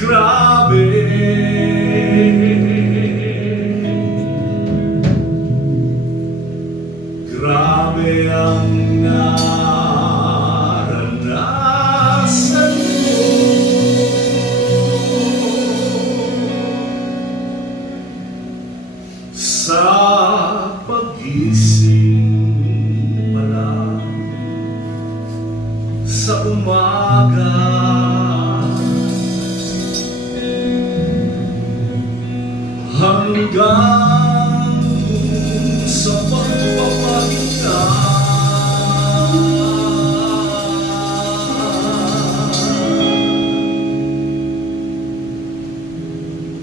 Grabe, grabe ang naranasan mo. Sa pag-gising pa lang sa umaga, hanggang sa pagpapahinga,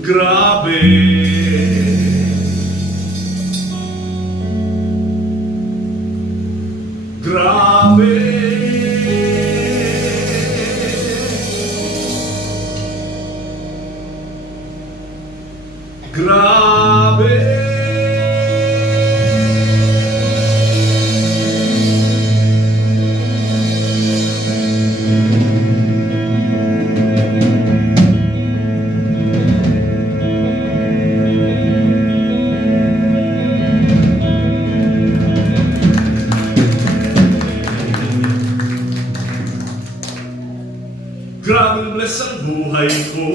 grabe, grabe, grabe. Grabing bless ang buhay ko.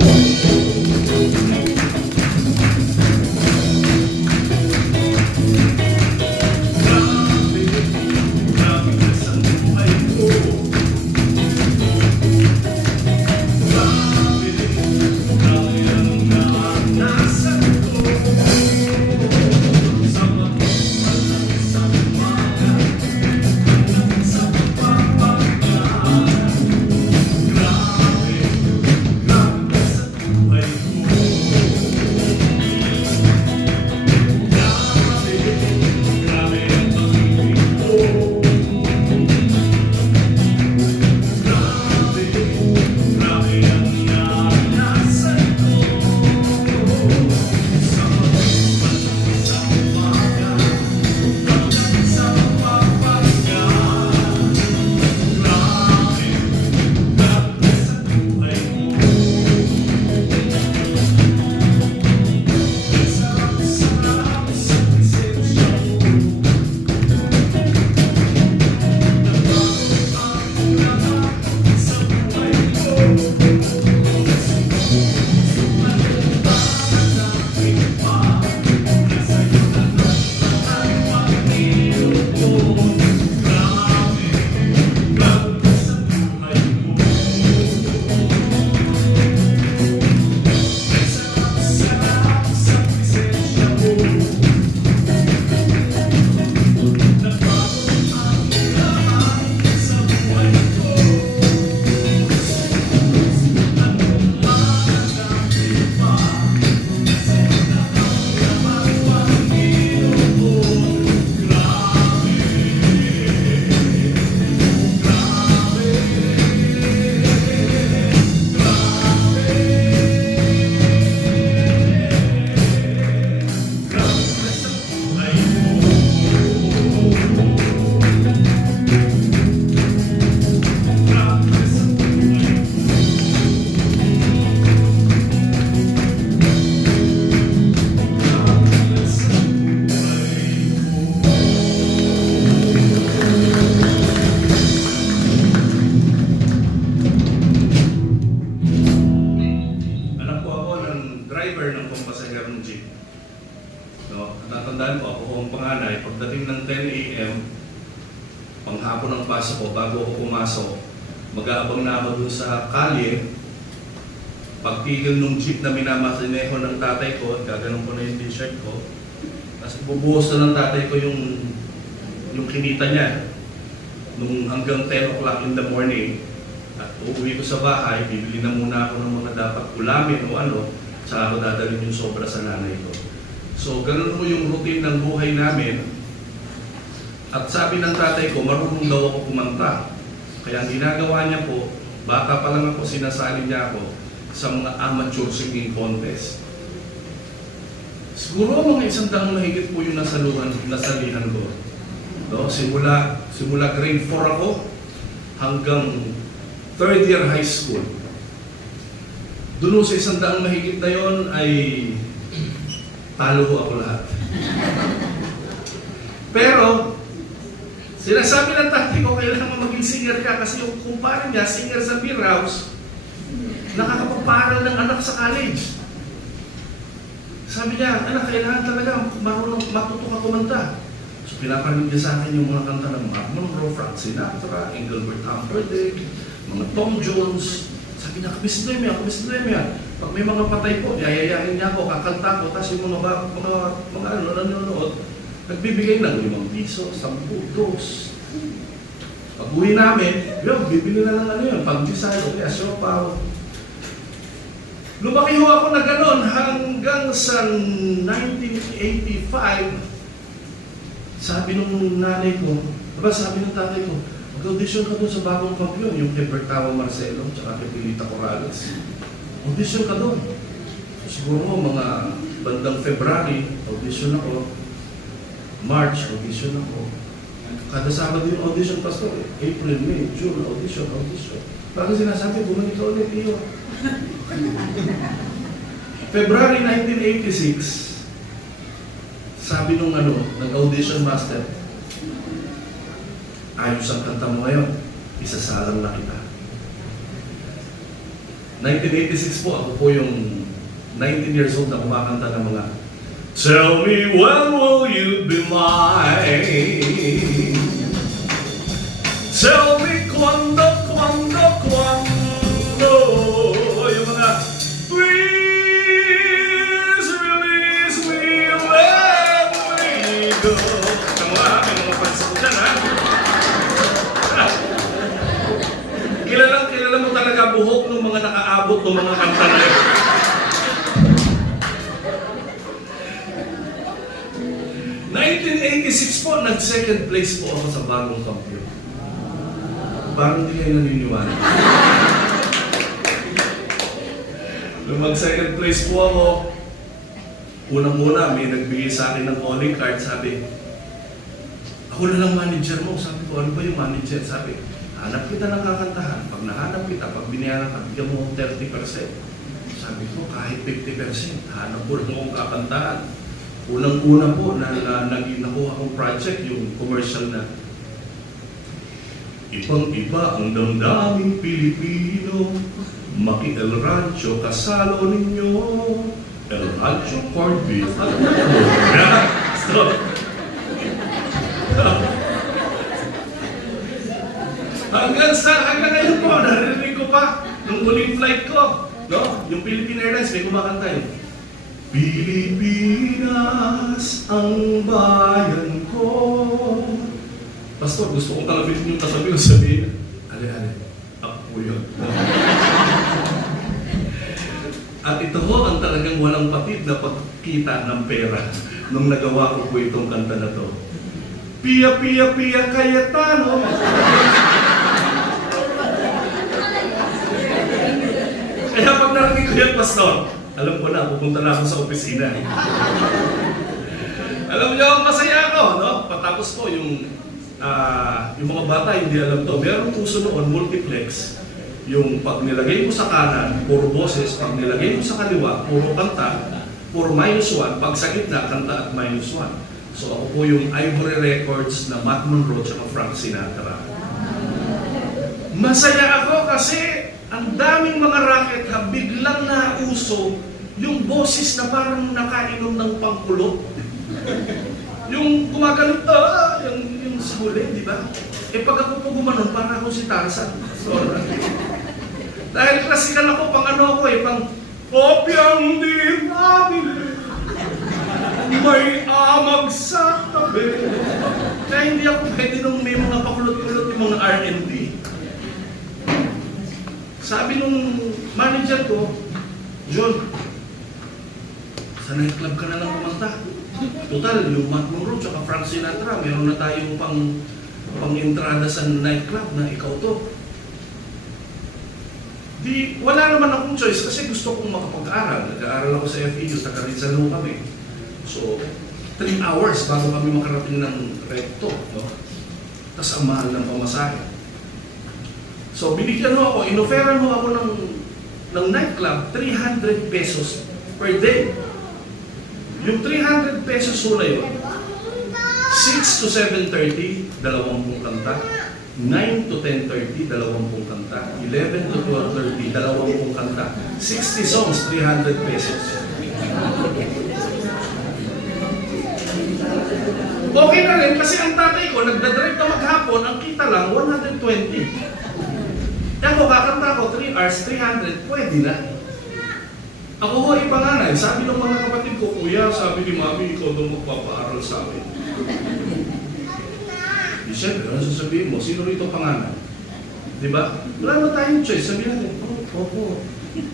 Tatandaan ko, ako ang panganay, pagdating ng 10 a.m., panghapon ang pasok ko, bago ako pumasok, mag-aabang na ako dun sa kalye. Pagtigil nung jeep na minamasineho ng tatay ko, gaganon ko na yung t-shirt ko, tapos bubuhos na ng tatay ko yung kinita niya. Nung hanggang 10 o'clock in the morning, at uuwi ko sa bahay, bibili na muna ako ng mga dapat ulamin o ano, saka ako dadalhin yung sobra sa nanay ko. So, ganun mo yung routine ng buhay namin. At sabi ng tatay ko, marunong daw ako kumanta. Kaya ang ginagawa niya po, bata pa lang ako, sinasali niya ako sa mga amateur singing contest. Siguro mga 100 mahigit po yung nasalihan ko. No? Simula grade 4 ako hanggang 3rd year high school. Doon sa 100 mahigit na yon ay talo ko ako lahat. Pero, sinasabi ng tatay ko, kailangan maging singer ka kasi yung kumpare niya, singer sa beer house, nakakapagparal ng anak sa college. Sabi niya, anak, kailangan talaga marunong matuto ka kumanta. So, pinaparinig niya sa akin yung mga kanta ng Mark Monroe, Frank Sinatra, Engelbert Humperdinck, mga Tom Jones. Sabi niya, Miss Noemia, pag may mga patay po, yayayain niya ako, kakanta ko, tapos yung mga nanonood, nagbibigay ng 5 piso, 10, 2. Pag uwi namin, bibili na lang yun, pag-design, okay, siopaw. Lumaki ho ako na gano'n hanggang sa 1985, sabi nung nanay ko, sabi ng tatay ko, mag-audition ka doon sa Bagong Kampiyon, yung kay Bertao Marcelo, tsaka kay Pilita Corrales. Audition ka doon. Siguro mo, mga bandang February, audition ako. March, audition ako. Kada Sabado yung audition, Pastor. April, May, June, audition. Bakit sinasabi, bumalik ka ulit, iyo. February 1986, sabi nung nag-audition master, ayos ang kanta mo ngayon, isasalang na kita. 1986 po, ako po yung 19 years old na kumakanta ng mga Tell me when will you be mine? Tell me quando yung mga Please release me let me go. May mga pansa ko dyan, ha? Kilala mo talaga buhok ng mga nakaabot ng mga kanta na yun. Po, nag-second place po ako sa Bagong Kampiyon. Parang hindi kayo naniniwala. Nung mag-second place po ako, unang-una may nagbigay sa akin ng calling card, sabi, ako na lang manager mo. Sabi ko, ano ba yung manager? Sabi, hanap kita ng kakantahan. Pag nahanap kita, pag binayaran ka, bigyan mo 30%. Sabi ko, kahit 50%, hanap ko lang akong kakantahan. Unang-una po na nakuha kong project, yung commercial na ibang-iba ang damdaming Pilipino, maki El Rancho kasalo ninyo, El Rancho corned beef at hanggang ngayon po, narinig ko pa nung huling flight ko, no? Yung Philippine Airlines, may kumakanta yun. Pilipinas ang bayan ko. Pastor, gusto kong talabitin yung kasabi ko, sabihin, ale, ako po yun. At ito ho ang talagang walang patid na pagkita ng pera nung nagawa ko po itong kanta na to. Pia, pia, pia, Cayetano. Kaya pag narinig ko yan, Pastor, alam ko na, pupunta na ako sa opisina. Alam niyo, masaya ako, no? Patapos po yung mga bata, hindi alam to. Meron puso noon, multiplex. Yung pag nilagay mo sa kanan, puro boses. Pag nilagay mo sa kaliwa, puro kanta. Puro -1. Pag sa gitna, kanta at -1. So ako po yung Ivory Records na Matt Monroe at Frank Sinatra. Masaya ako kasi ang daming mga racket ha, biglang nauso yung boses na parang nakainom ng pangkulot. Yung gumaganito, yung sa huli, di ba? Eh pag ako po gumanon, parang ako si Tarzan. Dahil klasikal ako, pang ano ako pang kopyang di nabili, may amag sa tabi. Kaya hindi ako pwede nung may mga pakulot-kulot yung mga R&B. Sabi nung manager ko, John, sa nightclub ka na lang kumanta. Total, yung Matt Monroe at Frank Sinatra, meron na tayong pang-entrada sa nightclub na ikaw to. Di, wala naman akong choice kasi gusto kong makapag-aral. Nag-aaral ako sa FEU, sa Rizal kami. So, 3 hours bago kami makarating ng recto. No? Tapos ang mahal ng pamasahe. So, binigyan mo ako, inoferan mo ako ng ng nightclub, 300 pesos per day. Yung 300 pesos ho na yun, 6 to 7:30, 20 kanta. 9 to 10:30, 20 kanta. 11 to 12:30, 20 kanta. 60 songs, 300 pesos. Okay na rin kasi ang tatay ko, nagdadrive na maghapon, ang kita lang 120. Kaya ko kakanta ko 3 hours, 300, pwede na. Ako ho ipanganay, sabi ng mga kapatid ko, kuya, sabi ni mami, ikaw doon magpapaaral sa amin. Di siyempre, ano sasabihin mo? Sino rito panganay? Diba? Wala na tayong choice. Sabi natin, opo.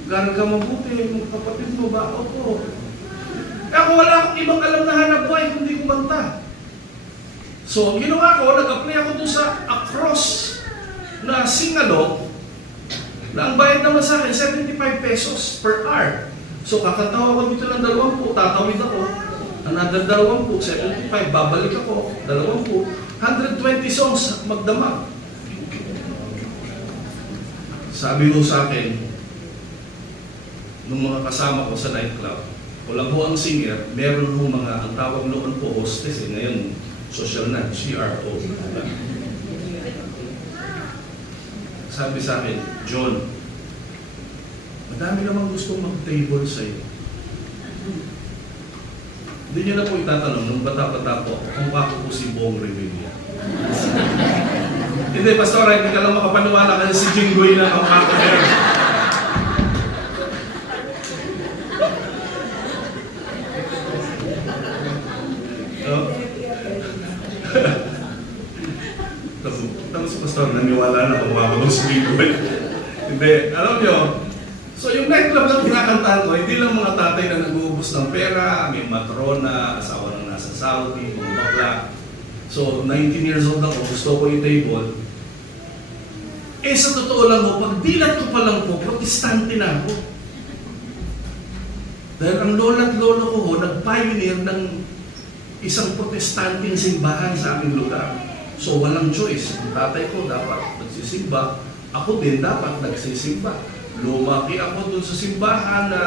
Garal ka mabuti, mga kapatid mo ba? Opo. Ako wala akong ibang alam na hanap buhay kundi kumanta. So, ang ginawa ko, nag-apply ako doon sa Across na sing-along na ang bayad naman sa akin, 75 pesos per hour. So, kakantawa ko dito ng 20, tatawid ako. Another 20, 75, babalik ako, 20, 120 songs magdamag. Sabi ko sa akin, nung mga kasama ko sa nightclub, walang ho ang singer, meron ho mga, ang tawag noon po, hostess, ngayon, social na, CRO. Sabi sa akin, John, madami namang gustong mag-table sa'yo. Hindi niyo na po itatanong, nung bata-bata po, kung ako po si Bong Revilla. Hindi, Pastor, hindi ka lang makapaniwala kasi si Jinggoy na ang ako meron. Tapos Pastor, naniwala na kung ako si Jinggoy. Hindi, alam niyo, so yung nightclub na kinakantahan ko, hindi lang mga tatay na nag-uubos ng pera, may matrona, asawa ng nasa Saudi, mga bakla. So, 19 years old ako, gusto ko yung table. Eh, sa totoo lang po, pag dilat ko pa lang po, protestante na ako. Dahil ang lola at lolo ko ho, nag-pioneer ng isang protestanteng simbahan sa aming lugar. So, walang choice. Ang tatay ko dapat nagsisimba, ako din dapat nagsisimba. Lumaki ako dun sa simbahan na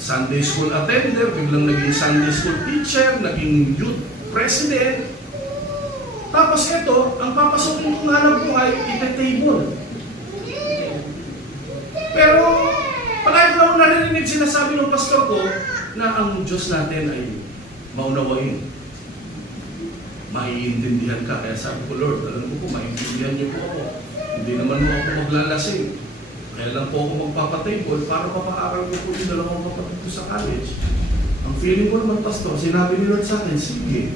Sunday school attender, biglang naging Sunday school teacher, naging youth president. Tapos ito, ang papasokin kong hanap buhay, ite-table. Pero, palagi ko naman narinig sinasabi ng pastor ko na ang Diyos natin ay maunawain. Maiintindihan ka. Kaya sabi ko, Lord, alam ko po, maiintindihan niyo po ako. Hindi naman mo ako maglalasing. Kaya lang po ako magpapatable para mapaaral ko po yung dalawang kapatid ko sa college. Ang feeling ko naman, pastor, sinabi ni Lord sa akin, sige.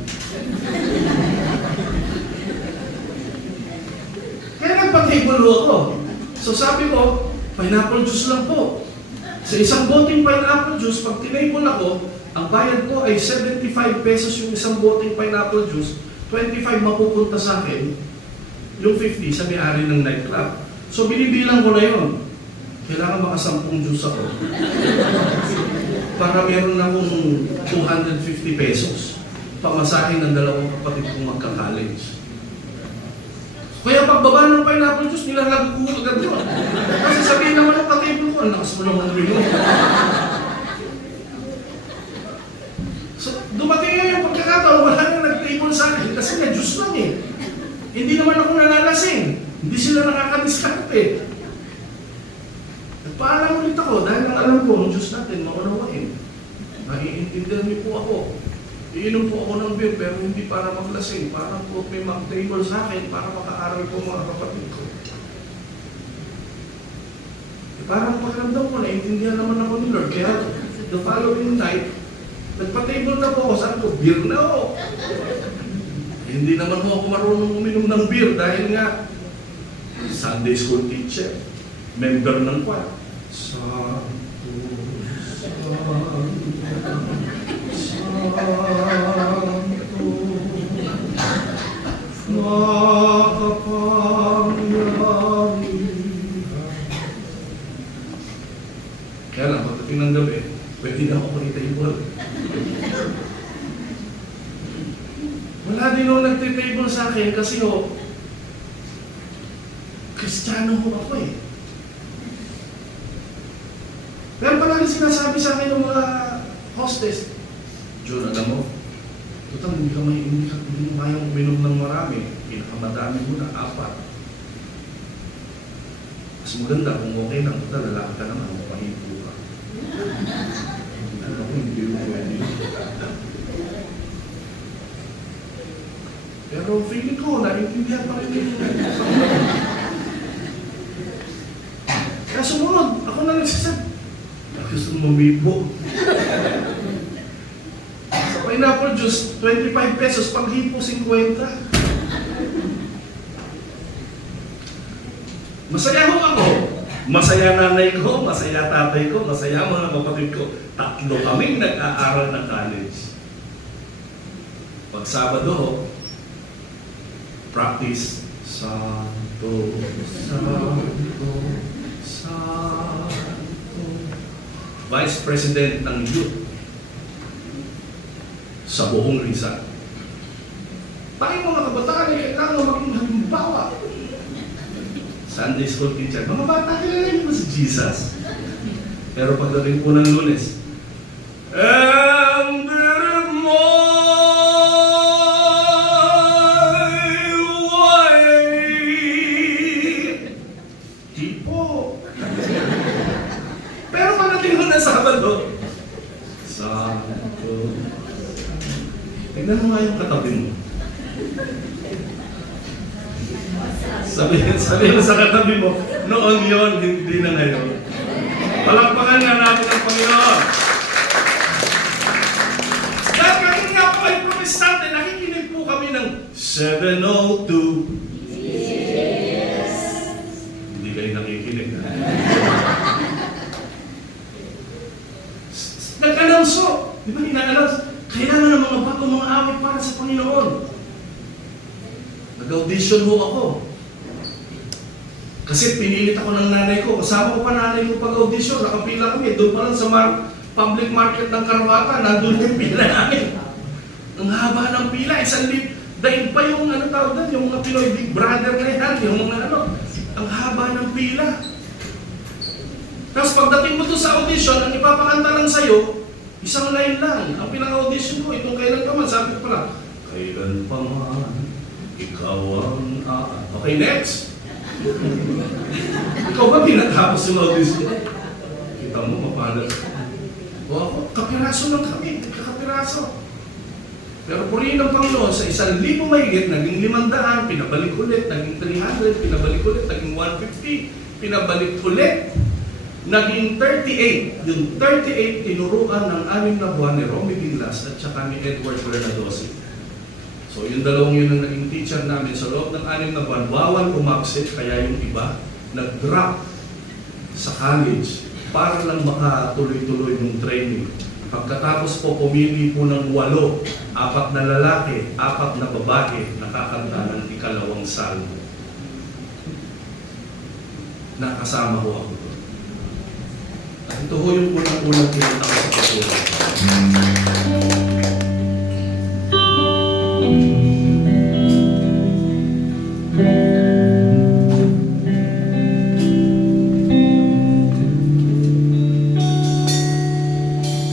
Kaya nagpatable ako. So sabi ko, pineapple juice lang po. Sa isang boteng pineapple juice, pag tinable ako, ang bayad ko ay 75 pesos yung isang boteng pineapple juice, 25 mapupunta sa akin, yung 50 sa may-ari ng nightclub. So binibilang ko na yun. Kailangan makasampung juice ako. Para meron akong 250 pesos. Pamasahin ng dalawang kapatid kong magka-college. Kaya pagbaba ng pineapple juice, nilalag ko agad yun. Kasi sabihin naman ng katable ko, ang lakas mo naman uminom. So dumating nga yung pagkakataon, wala nang nag-table sa akin kasi nga juice lang eh. Hindi naman ako nalalasing. Hindi sila nakakadiskarte. Nagpaalam ulit ako dahil ang alam ko, ang Diyos natin, maunawain. Naiintindihan niyo po ako. Iinom po ako ng beer pero hindi para maglasing. Para po may mag-table sa akin para makaaral po mga kapatid ko. Parang pakiramdam ko, naiintindihan naman ako ni Lord. Kaya the following night, nagpa-table na po ako. Sabi ko, beer na ako. Hindi naman ako marunong uminom ng beer dahil nga Sunday school teacher, member ng choir. Santo, kaya lang, pagdating ng gabi, pwede na ako mag-table. Wala din ako nagtitable sa akin kasi Kristiyano ho ako eh. Pero palagi sinasabi sa akin ng mga hostess, John, alam mo, total, hindi mo kayang uminom ng marami. Pinakamadami mo na, 4. Mas maganda kung okay lang, total, lalaki ka naman, mapahipo ka. Ako, hindi mo pwede. Pero feeling ko, naiintindihan pa rin yung kaya sumunod, ako na nagsasabi. Gusto mo umipo. Sa pineapple juice, 25 pesos, pag hipo, 50. Masaya ho ako. Masaya nanay ko, masaya tatay ko, masaya mga kapatid ko. 3 kaming nag-aaral ng college. Pag Sabado, practice. Santo, Santo, Santo. Vice President ng youth sa buong Rizal. Tayo mga kabataan ay kailangan maging halimbawa. Sunday school teacher, mga bata, kilala niyo ba si Jesus? Pero pagdating po ng Lunes, and there tipo. Pero pagdating mo na Sabado, Santo. Tignan mo nga yung katabi mo. Sabi mo sa katabi mo, noon yon, hindi na ngayon. Palakpakan nga natin ang Panginoon. Dahil kanina po ay protestante, nakikinig po kami ng 702. Yes. Hindi kayo nakikinig. Nag-announce. Di ba ina-announce? Kailangan ng mga bago mga awit para sa Panginoon. Nag-audition ho ako. Kasi pinilit ako ng nanay ko. Kasama ko pa nanay ko pag-audition. Nakapila kami. Doon pa lang sa public market ng Karawata. Nandun yung pila namin. Ang haba ng pila. Isang dahil pa yung tawag doon, yung mga Pinoy Big Brother na yan. Yung mga ang haba ng pila. Tapos pagdating mo doon sa audition, ang ipapakanta lang sa'yo, isang line lang. Ang pinaka-audition ko, itong kailan ka man, sabi ko pala, kailan pa man, ikaw ang okay, next. Ikaw ba pinatapos yung audition? Kita mo, mapalas. O ako, kapiraso lang kami, kakapiraso. Pero purihin ng Panginoon, sa 1,000 mahigit, naging 500, pinabalik ulit, naging 300, pinabalik ulit, naging 150, pinabalik ulit. Naging 38. Yung 38, tinuruan ng 6 na buwan ni Romy Diglas at saka ni Edward Bernadosi. So yung dalawang yun ang naging teacher namin sa loob ng 6 na buwan. Bawal umabsent, kaya yung iba nag-drop sa college para lang makatuloy-tuloy yung training. Pagkatapos po, pumili po ng 8, 4 na lalaki, 4 na babae, nakakanta ng 2 salmo. Nakasama ko ako. Ito ho yung unang-unang pinunta ko sa pagkulang.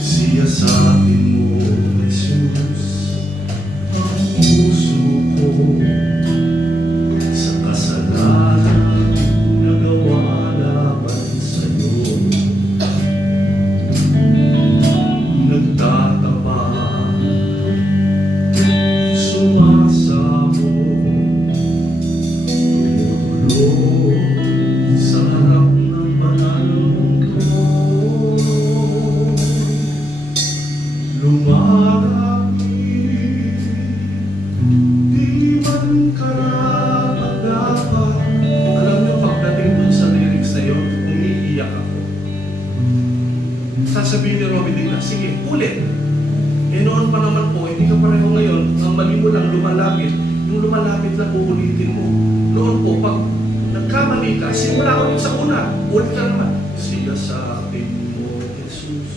Siya sa atin mo, Jesus, ang puso ko sa kasalanan nagawa laban sa'yo. Nagtatapa, sumasamo, tumutulo sa harap ng banal mong trono. Lumalapit, di man karapat-dapat. Alam niyo, pagdating dun sa lyrics na yun, umiiyak ako. Sasabihin ni Romy Diglas, sige, ulit. Eh noon pa naman po, hindi ka pareho ngayon. Ang mali mo lang, lumalapit. Yung lumalapit lang, uulitin mo. Noon po, pag nagkamali ka, simula ulit sa una. Ulit ka naman. Siya sa atin mo, Jesus.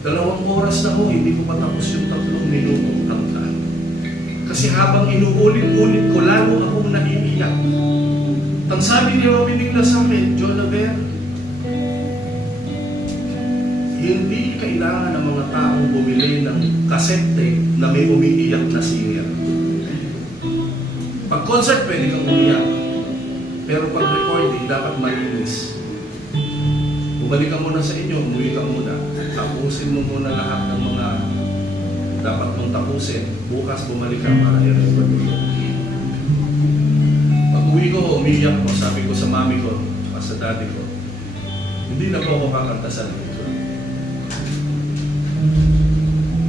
2 oras na ho, hindi ko matapos yung 3 minutong kanta. Kasi habang inuulit-ulit ko, lalo akong naiiyak. Ang sabi ni Romy Diglas sa akin, John Laver, kailangan ng mga taong bumili ng cassette tape na may umiiyak na singer. Pag concert, pwede kang umiyak. Pero pag recording, dapat malinis. Bumalik ka muna sa inyo, umuwi ka muna. Tapusin mo muna lahat ng mga dapat mong tapusin. Bukas bumalik ka para i-record mo. Pag uwi ko, umiiyak ko, sabi ko sa mami ko, sa daddy ko, hindi na po ako kakanta sa lingkod.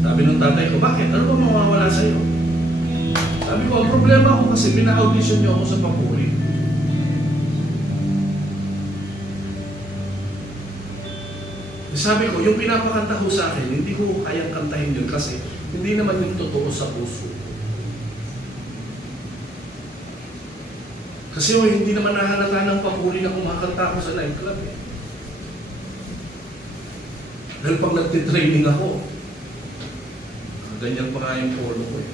Sabi ng tatay ko, bakit? Ano ba mawawala sa'yo? Sabi ko, ang problema ko kasi pina-audition niyo ako sa Papuri. Sabi ko, yung pinapakanta ko sa akin, hindi ko kayang kantahin yun kasi hindi naman yung totoo sa puso. Kasi hindi naman nahalata ng Papuri na kumakanta ako sa nightclub eh. Dahil pag nagtitraining ako, ganyan pa nga yung polo ko eh.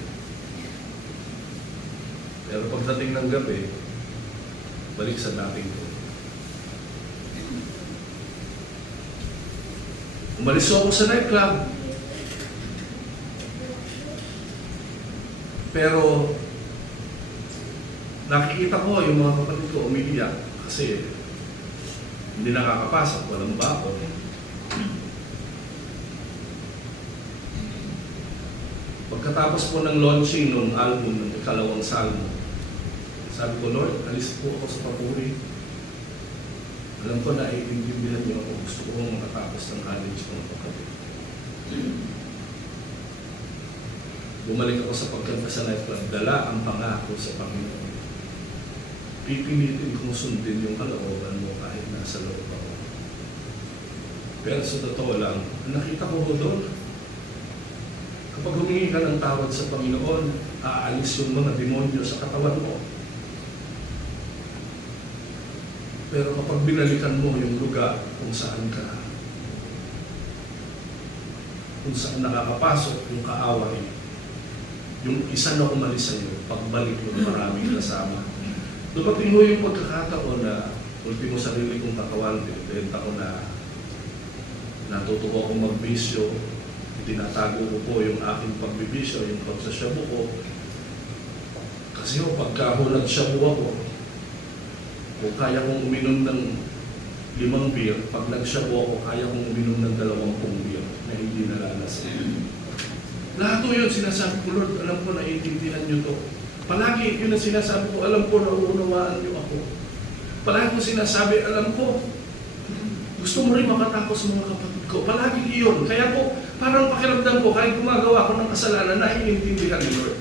Pero pagdating ng gabi, balik sa dating ko. Umalis ako sa nightclub. Pero nakikita ko yung mga kapatid ko umiiyak kasi hindi nakakapasok, walang bakod. Pagkatapos po ng launching ng album ng ikalawang salmo, sabi ko, Lord, alis po ako sa Papuri. Alam ko na iintindihan niyo ako. Gusto ko makatapos ng college ko ng kapatid. Bumalik ako sa pagkanta sa nightclub. Dala ang pangako sa Panginoon. Pipilitin kong sundin yung kalooban mo kahit nasa loob ako. Pero sa totoo lang, nakita ko doon, kapag humingi ka ng tawad sa Panginoon, aalis yung mga demonyo sa katawan mo. Pero kapag binalikan mo yung lugar kung saan nakakapasok yung kaaway, yung isa na umalis sa iyo, pagbalik mo maraming kasama. Dumating mo yung pagkakataon na ultimo sarili kong katawan, pinibenta ko na natutuwa akong magbisyo, tinatago ko po yung aking pagbibisyo, yung pagsasyabu ko. Kasi pagka ako nagsyabu ako, kung kaya kong uminom ng 5 beer, pag nagsyabu ako, kaya kong uminom ng 20 beer na hindi nalalasing. Lahat ko yun, sinasabi ko, Lord, alam ko naiintindihan niyo to. Palagi yun ang sinasabi ko, alam ko na uunawaan niyo ako. Palagi ko sinasabi, alam ko, gusto mo rin makatapos mga kapatid ko. Palagi yun. Kaya po, parang pakiramdam ko, kahit gumagawa ko ng kasalanan, naiintindihan ni Lord.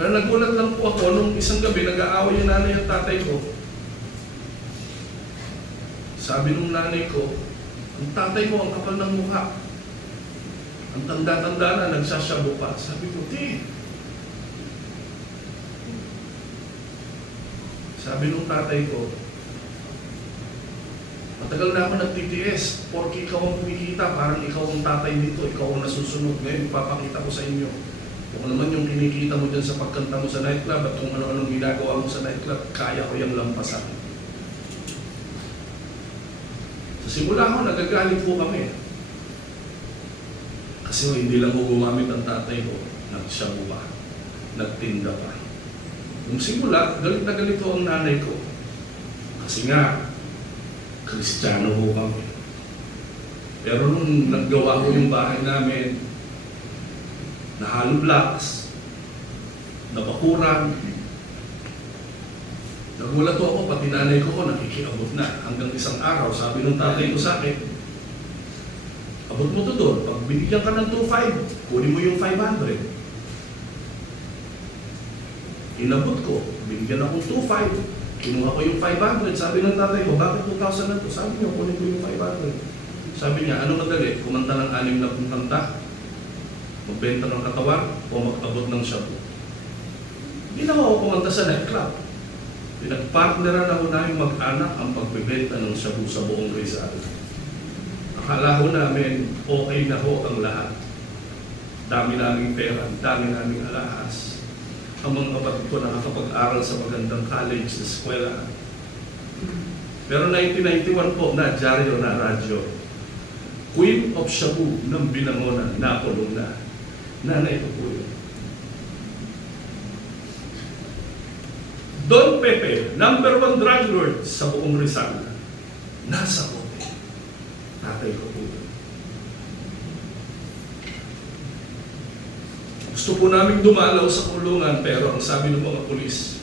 Pero nagulat lang po ako, nung isang gabi, nag-aaway yung nanay at tatay ko. Sabi nung nanay ko, ang tatay mo, ang kapal ng mukha. Ang tanda-tanda na, nagsasyabo pa. Sabi ko, Ti. Sabi nung tatay ko, matagal na ako nag-TTS, porque ikaw ang kumikita, parang ikaw ang tatay dito, ikaw ang nasusunod. Ngayon, ipapakita ko sa inyo. Kung naman yung kinikita mo dyan sa pagkanta mo sa nightclub at kung ano-anong ginagawa mo sa nightclub, kaya ko yung lampasan. Sa simula ko, nagagalit po kami. Kasi hindi lang ko gumamit ang tatay ko, nagsyabu pa, nagtinda pa. Nung simula, galit na galit ko ang nanay ko. Kasi nga, Kristiyano ho kami. Pero nung naggawa ko yung bahay namin, na hollow blocks, na bakuran, nagulat ako, pati nanay ko nakikiabot na. Hanggang isang araw, sabi ng tatay ko sa akin, abot mo to doon, pag binigyan ka ng 2.5, kunin mo yung 500. Inabot ko, binigyan ako 2.5, kinuha ko yung 500, sabi ng tatay ko, bakit 2,000 na to? Sabi niya, kunin ko yung 500. Sabi niya, ano madali? Kumanta ng 6 na kanta, magbenta ng katawan, o mag-abot ng shabu. Ginawa ko kumanta sa nightclub. Pinagpartneran ako namin mag-anak ang pagbebenta ng shabu sa buong Rizal. Akala ko namin, okay na ho ang lahat. Dami naming pera, dami naming alahas. Ang mga kapatid ko nakakapag-aral sa magandang college, sa eskwela. Pero 1991 po, na dyaryo na radyo. Queen of Shabu ng Binangonan, nakulong na. Nanay ko po yun. Don Pepe, number 1 drug lord sa buong Rizal, nasa kote. Tatay ko po yun. Gusto po namin dumalaw sa kulungan, pero ang sabi ng mga pulis,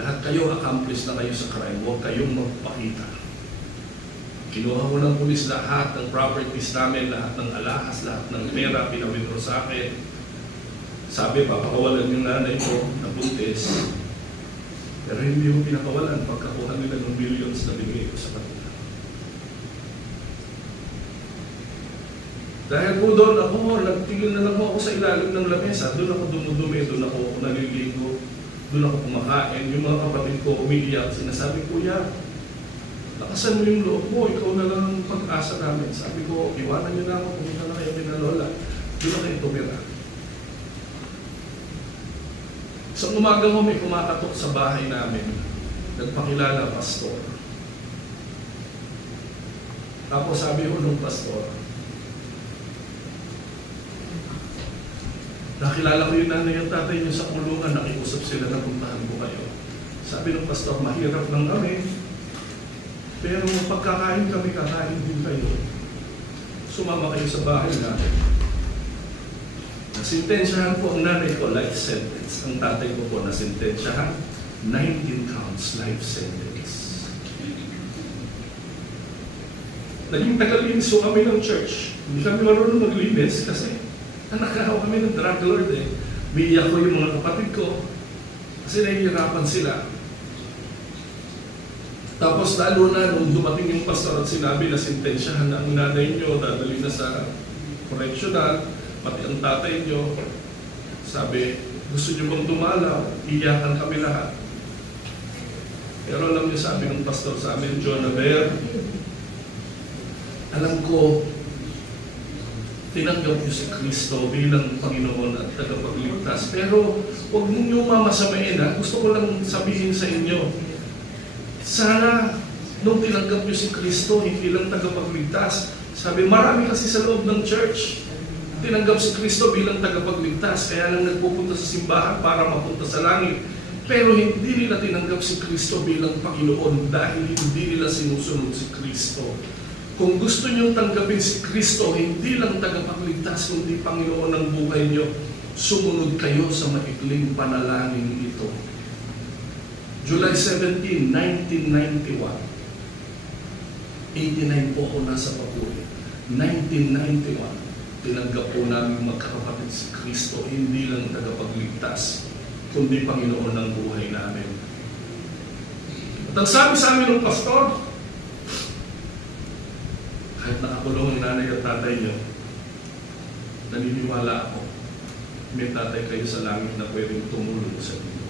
lahat kayo accomplice na kayo sa crime, huwag kayong magpakita. Kinuha ko ng pulis lahat ng properties namin, lahat ng alahas, lahat ng pera, pinawithdraw sa akin. Sabi, papakawalan yung nanay ko na buntis. Pero hindi mo pinakawalan pagkakuha nila ng billions na binigay ko sa kanila. Dahil po doon ako, nagtigil na lang ako sa ilalim ng lamesa. Doon ako dumudumi, doon ako naliligo, doon ako kumakain. Yung mga kapatid ko umiiyak, sinasabi, Kuya, lakasan mo yung loob mo, ikaw na lang ang pag-asa namin. Sabi ko, iwanan niyo na ako, pumunta na kayo pinalola. Doon na kayo tumira. Sa umaga mo may kumakatok sa bahay namin, nagpakilala pastor. Tapos sabi ko nung pastor, nakilala ko yung nanay at tatay niyo sa kulungan, nakiusap sila na puntahan ko kayo. Sabi ng pastor, mahirap lang kami, pero pagkakain kami, kakain din kayo. Sumama kayo sa bahay namin. Nasintensyahan po ang nanay ko, life sentence. Ang tatay ko po nasintensyahan, 19 counts, life sentence. Naging tagalinis po kami ng church. Hindi kami marunong maglinis kasi nakakaw kami ng drug lord eh. Biyak ko yung mga kapatid ko kasi nahihirapan sila. Tapos lalo na nung dumating yung pastor at sinabi na sintensyahan na ang nanay nyo, dadali na sa correctional, pati ang tatay nyo, sabi, gusto nyo bang dumalaw? Iyakan kami lahat. Pero alam niyo, sabi ng pastor sa amin, John Aber, alam ko, tinanggap niyo si Kristo bilang Panginoon at tagapagligtas. Pero huwag niyo mamasamain ha. Gusto ko lang sabihin sa inyo, sana nung tinanggap niyo si Kristo, hindi lang tagapagligtas. Sabi, marami kasi sa loob ng church, tinanggap si Kristo bilang tagapagligtas, kaya lang nagpupunta sa simbahan para mapunta sa langit. Pero hindi nila tinanggap si Kristo bilang Panginoon dahil hindi nila sinusunod si Kristo. Kung gusto niyong tanggapin si Kristo, hindi lang tagapagligtas, kundi Panginoon ng buhay niyo, sumunod kayo sa maikling panalangin ito. July 17, 1991. 89 po ako nasa Papuri. 1991. Tinanggap po namin magkakapatid si Kristo, hindi lang tagapagligtas, kundi Panginoon ng buhay namin. At ang sabi sa amin ng pastor, kahit nakakulong ang nanay at tatay niyo, naniniwala ako, may tatay kayo sa langit na pwedeng tumulong sa inyo.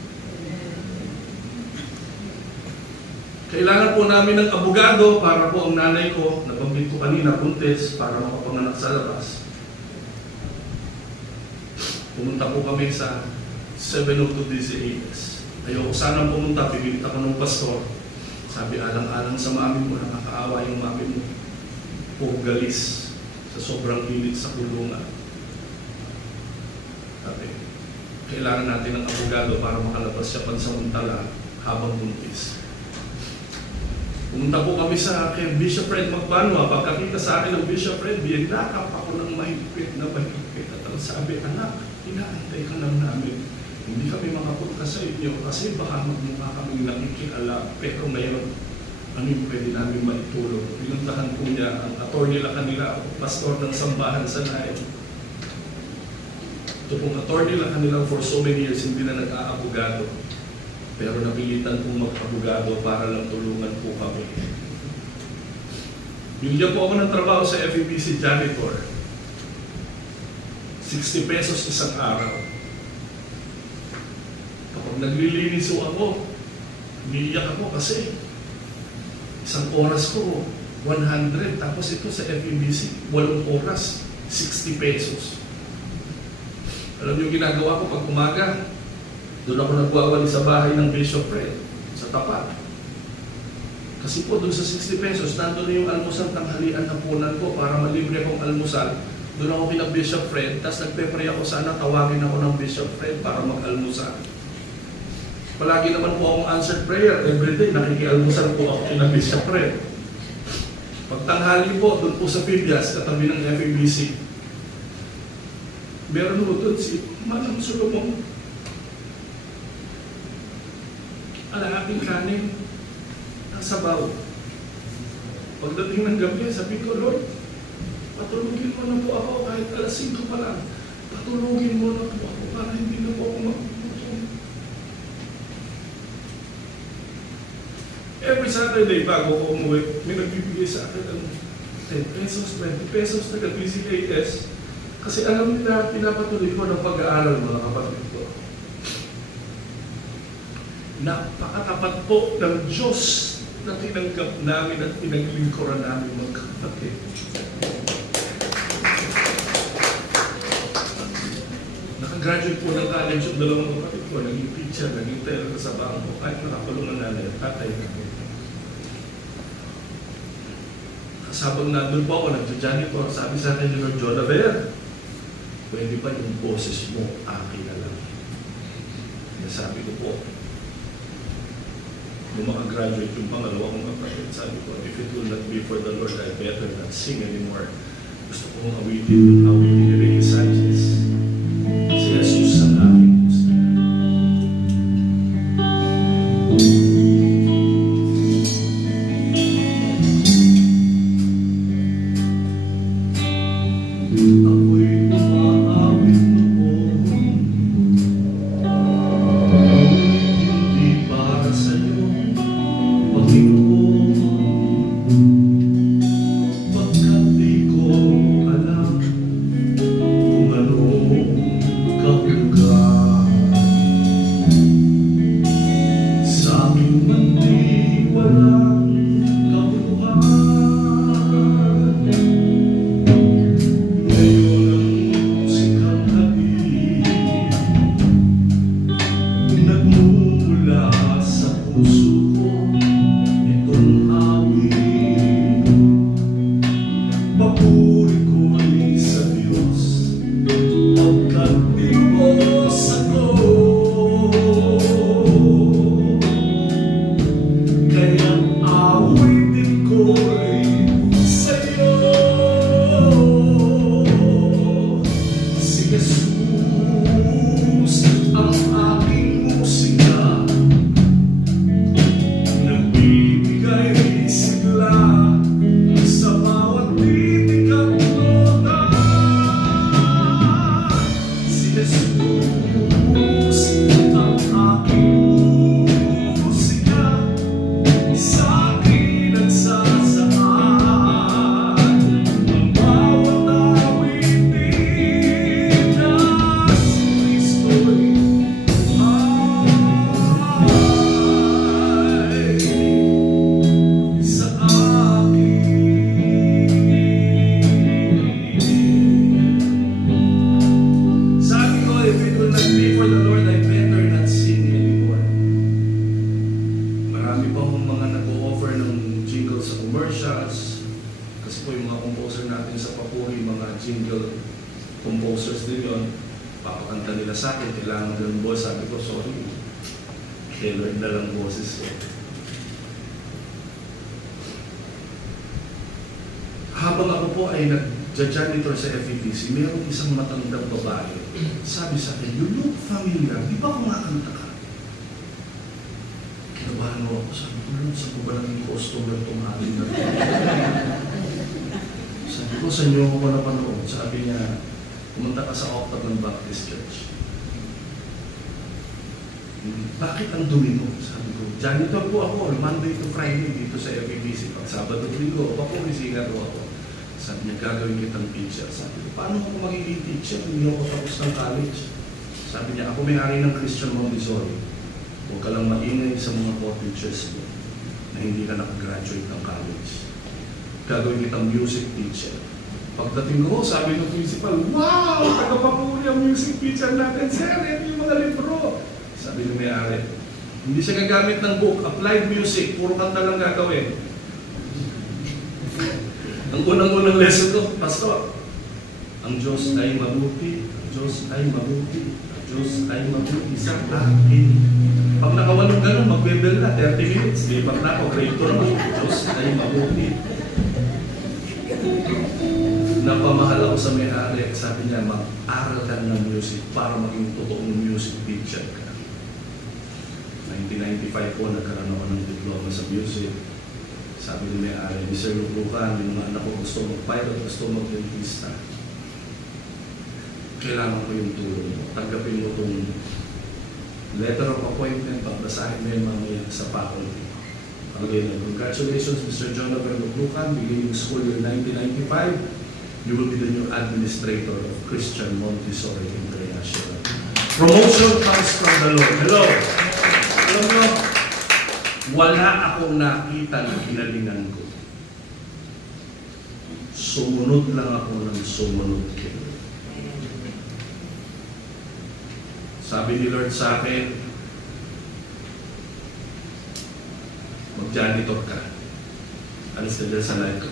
Kailangan po namin ng abogado para po ang nanay ko, nabanggit ko kanina, buntis, para makapanganak sa labas. Pumunta po kami sa 702 DCAS. Ayoko sanang pumunta, pinilit ako ng pastor. Sabi, alang-alang sa mami mo, nakakaawa yung mami mo. Puro galis sa sobrang init sa kulungan. Sabi, kailangan natin ng abogado para makalabas siya pansamantala habang buntis. Pumunta po kami sa kay Bishop Fred Magbanwa. Pagkakita sa akin ng Bishop Fred, binakap ako ng mahigpit na mahigpit. At ang sabi, anak, inaantay ka lang namin. Hindi kami makapunta sa inyo kasi baka magmukha kami nakikialam. Pero ngayon, ano yung pwede namin maitulong? Pinuntahan po niya ang attorney lang kanila, pastor ng sambahan sa Nain. Ito pong attorney lang kanila for so many years, hindi na nag-aabogado. Pero napilitan pong mag-abogado para lang tulungan po kami. Bigyan po ako ng trabaho sa FEBC janitor. 60 pesos isang araw. Kapag naglilinis ako, umiiyak ako kasi isang oras ko 100, tapos ito sa FEBC 8 oras 60 pesos. Alam niyo ginagawa ko pag umaga, doon ako nagwawali sa bahay ng Bishop Fred sa tapat. Kasi po doon sa 60 pesos, nandun na yung almusal tanghalian na punan ko para malibre akong almusal. Doon ako kina Bishop Fred, tapos nagpe-pray ako, sana tawagin ako ng Bishop Fred para mag-almusal. Palagi naman po akong answered prayer. Everyday, nakikialmusal po ako kina Bishop Fred. Pagtanghali po, doon po sa Pibias, katabi ng FEBC, meron po doon si Manang Solomon. Alahating kanin, ang sabaw. Pagdating ng gabi, sabi ko, Lord, patulugin mo na po ako kahit alas 5 pa lang. Patulugin mo na po ako para hindi na po ako magugutom. Every Saturday, bago ko umuwi, may nagbibigay sa akin ng 10 pesos, 20 pesos, taga-PCAS. Kasi alam nila, pinapatuloy ko ng pag-aaral, mga kapatid ko. Napakatapat po ng Diyos na tinanggap namin at pinaglingkuran namin, mga kapatid. Nakagraduate po ng college yung dalawang kapatid ko, naging teacher, naging teller sa bangko, kahit nakakulong na namin, tatay namin. Sabang nandun po ako, nag-janitor, sabi sa akin yung John Aber, pwede pa yung boses mo, akin na lang. Sabi ko po, nung makagraduate yung pangalawa kong kapatid, sabi ko, if it will not be for the Lord, I better not sing anymore. Gusto kong awitin yung awitin ni Ricky Sanchez. Si Jesus ang aking gusto. Ako'y umaawit noon, hindi para sa'yo, Panginoon, pagkat di ko alam kung anong kahulugan. Sa akin man di walang kahulugan. Ngayon ang musikang hatid, nagmumula sa puso ko, itong awit. Papuri ko'y sa Diyos, pagkat tinubos ako. Kaya't awitin ko'y sa'yo. Si Jesus ang aking musika, nagbibigay sigla sa bawat titig at nota. Si Jesus ang aking musika, sa akin nagsasaan ang bawat awitin na si Kristo'y ay sa akin. Sabi ko, if it will not be for the Lord, I better not sing anymore. Marami pa akong mga nag-o-offer ng jingle sa commercials. Kasi po yung mga composer natin sa Papuri, mga jingle composers din yun. Papakanta nila sa akin, kailangan ng boss. Sabi ko, sorry, kay Lord na lang boses ko. Habang ako po ay nag-janitor sa FEBC, mayroong isang matandang babae. Sabi sa akin, you look familiar, di ba kumakanta ka? Kinabahan mo ako, sabi ko, Lord, saan ko ba naging customer itong ating na ito? Sabi ko, saan niyo ako napanood? Sabi niya, pumunta ka sa Octagon Baptist Church. Bakit ang dumi mo? Sabi ko, janitor po ako, Monday to Friday dito sa FEBC. Pag Sabado, Linggo, papulisingan ko ako. Sabi niya, gagawin kitang teacher. Sabi ko, paano ako magiging teacher? Hindi ako tapos ng college. Sabi niya, ako may-ari ng Christian Montessori. Huwag ka lang maingay sa mga co-teachers mo na hindi ka nakagraduate ng college. Gagawin kitang music teacher. Pagdating ko, sabi ng principal, wow! Taga-Papuri ang music teacher natin. Sir, yan yung mga libro. Sabi ng may-ari, hindi siya gagamit ng book, applied music, puro kanta lang gagawin. Ang unang-unang lesson ko, Pastor, ang Diyos ay mabuti, ang Diyos ay mabuti, ang Diyos ay mabuti sa akin. Pag nakawalong ganun, magbebel na, 30 minutes, lipat na ako, grade 2 naman, Diyos ay mabuti. Napamahal ako sa may-ari, sabi niya, mag-aral ka ng music para maging totoong music teacher ka. 1995 po, nagkaroon ako ng diploma sa music. Sabi ni may-ari, Sir Lukukan, yung mga anak ko gusto mag-pilot, gusto mag-dentista. Kailangan ko yung tulong mo. Tanggapin mo itong letter of appointment, pagbasahin mo yung mamaya sa faculty. Again, congratulations, Mr. Jonathan Lukukan, beginning school year 1995. You will be the new administrator of Christian Montessori International. Promotion comes from the Lord. Hello! Alam mo, wala akong nakita na ginalingan ko. Sumunod lang ako ng sumunod kayo. Sabi ni Lord sa akin, mag-janitor ka. Alis na dyan sa life ko.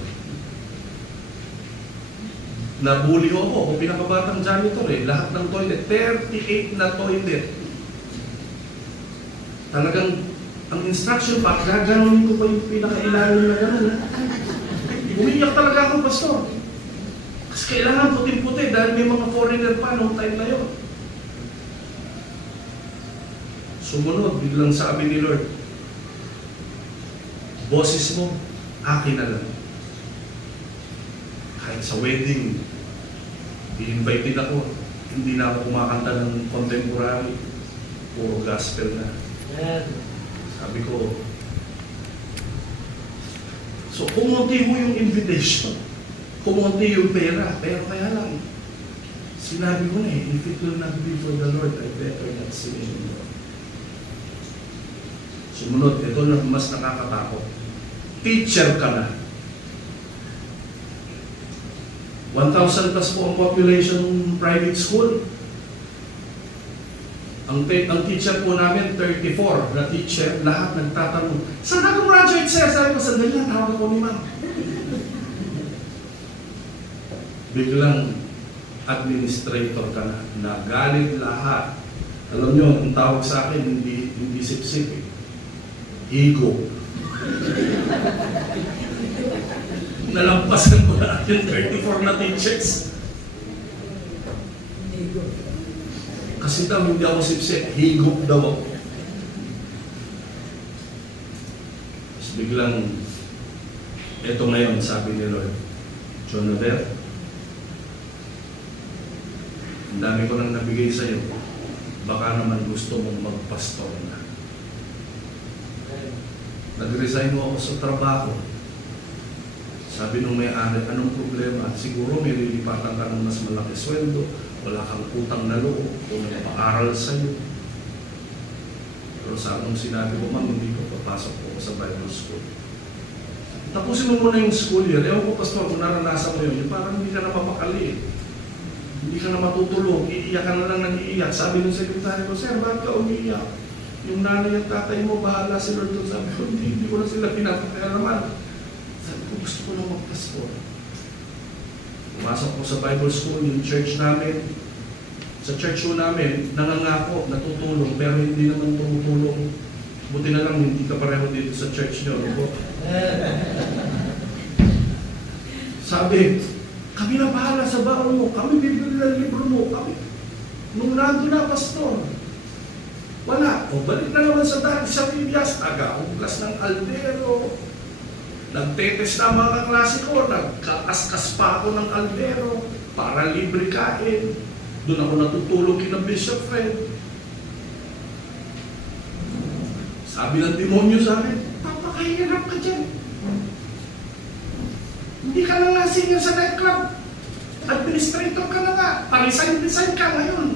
Nabuli ko ako kung pinakabatang janitor eh. Lahat ng toilet, 38 na toilet. Talagang, ang instruction pa, gaganunin ko pa yung pinakailalim na gano'n. Umiyak talaga ako, Pastor. Kasi kailangan puting-puti dahil may mga foreigner pa noong time na yun. Sumunod, biglang sabi ni Lord, boses mo, akin na lang. Kahit sa wedding, i-invited ako, hindi na ako kumakanta ng contemporary, puro gospel na. Sabi ko, so kumunti mo yung invitation, kumunti yung pera, pero kaya lang, sinabi ko na eh, if it will not be for the Lord, I better not sing anymore. Sumunod, ito na mas nakakatakot. Teacher ka na. 1,000 plus po ang population ng private school. Ang teacher po namin, 34 na teacher, lahat nagtatanong, saan ka graduate, sir? Sabi ko, sandali lang, tawag ako ni ma'am. Biglang administrator ka na, nagalit lahat. Alam nyo, ang tawag sa akin, hindi sip-sip eh. Ego. Nalampasan ko na yung 34 na teachers. Kasi daw hindi ako sip-sip, higop daw ako. Tapos biglang, eto ngayon, sabi ni Lord, Jonathan, ang dami ko nang nabigay sa iyo, baka naman gusto mong magpastor na. Nag-resign mo ako sa trabaho. Sabi nung may-ari, anong problema? Siguro may lilipatan ka ng mas malaki sweldo, wala kang utang na loob, o nagpa-aral sa'yo. Pero sa anong sinabi ko, ma'am, hindi ko papasok po sa Bible school. Tapusin mo muna yung school year. Ewan ko, Pastor, kung naranasan mo yun, parang hindi ka na mapakali. Hindi ka na matutulog, iiyak ka na lang nag-iiyak. Sabi ng sekretary ko, sir, bakit ka umiiyak? Yung nanay at tatay mo, bahala si Lord doon. Sabi ko, hindi ko na sila pinapakailaman. Sabi ko, gusto ko lang magpastor. Pumasok ko sa Bible school, yung church namin. Sa church ko namin, nangangako, natutulong, pero hindi naman tumutulong. Buti na lang, hindi ka pareho dito sa church nyo. No? Sabi, kami na bahala sa baon mo, kami bibili ng libro mo, kami. Nung nando na, pastor, wala. O balik na naman sa dati sa Biblias, nag-augas ng aldero, nagtetes na mga kaklase ko, nagkakaskas pa ako ng aldero para libre kain. Doon ako natutulog kina Bishop Fred. Sabi ng demonyo sa akin, papakahirap ka dyan. Hindi ka lang na-senior sa nightclub. Administrator ka na nga. Pa-resign ka ngayon.